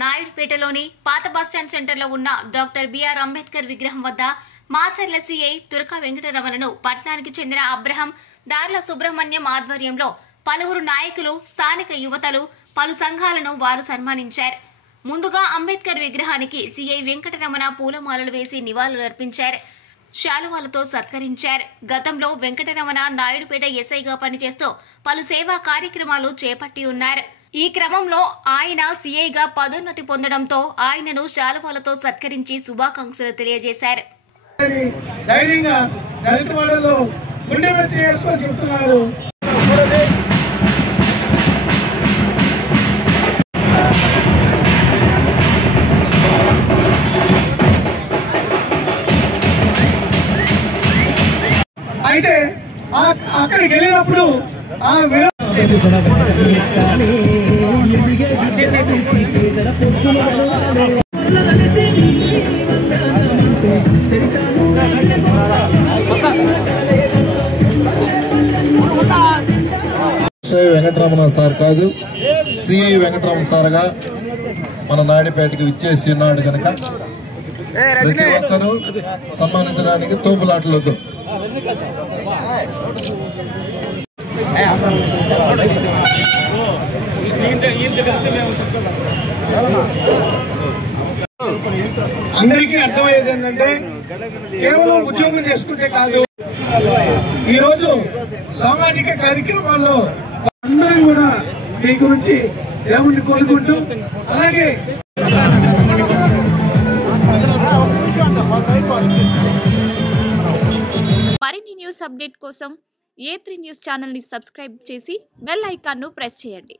నాయుడుపేటలోని పాత బస్టాండ్ సెంటర్లో ఉన్న డాక్టర్ బిఆర్ అంబేద్కర్ విగ్రహం వద్ద మాచర్ల సీఐ తురక వెంకటరమణను పట్నానికి చెందిన అబ్రహం దార్ల సుబ్రహ్మణ్యం ఆధ్వర్యంలో పలువురు నాయకులు, స్థానిక యువతలు, పలు సంఘాలను వారు సన్మానించారు. ముందుగా అంబేద్కర్ విగ్రహానికి సీఐ వెంకటరమణ పూలమాలలు వేసి నివాళులర్పించారు. శాలువాలతో సత్కరించారు. గతంలో వెంకటరమణ నాయుడుపేట ఎస్ఐగా పనిచేస్తూ పలు సేవా కార్యక్రమాలు చేపట్టి ఉన్నారు. ఈ క్రమంలో ఆయన సీఐగా పదోన్నతి పొందడంతో ఆయనను శాలువాలతో సత్కరించి శుభాకాంక్షలు తెలియజేశారు. అయితే అక్కడికి వెళ్ళినప్పుడు వెంకటరమణ సార్ కాదు, సిఐ వెంకటరమణ సార్గా మన నాయుడుపేటకి విచ్చేసి ఉన్నాడు కనుక ప్రతి ఒక్కరూ సన్మానించడానికి తోపులాటలొద్దు. అందరికీ అర్థమయ్యేది ఏంటంటే కేవలం ఉద్యోగం చేసుకుంటే కాదు, ఈరోజు సామాజిక కార్యక్రమాల్లో అందరం కూడా మీ గురించి దేవుణ్ణి కోరుకుంటూ, అలాగే మరిన్ని న్యూస్ అప్డేట్ కోసం A3 న్యూస్ ఛానల్ ని సబ్స్క్రైబ్ చేసి బెల్ ఐకాన్ ను ప్రెస్ చేయండి.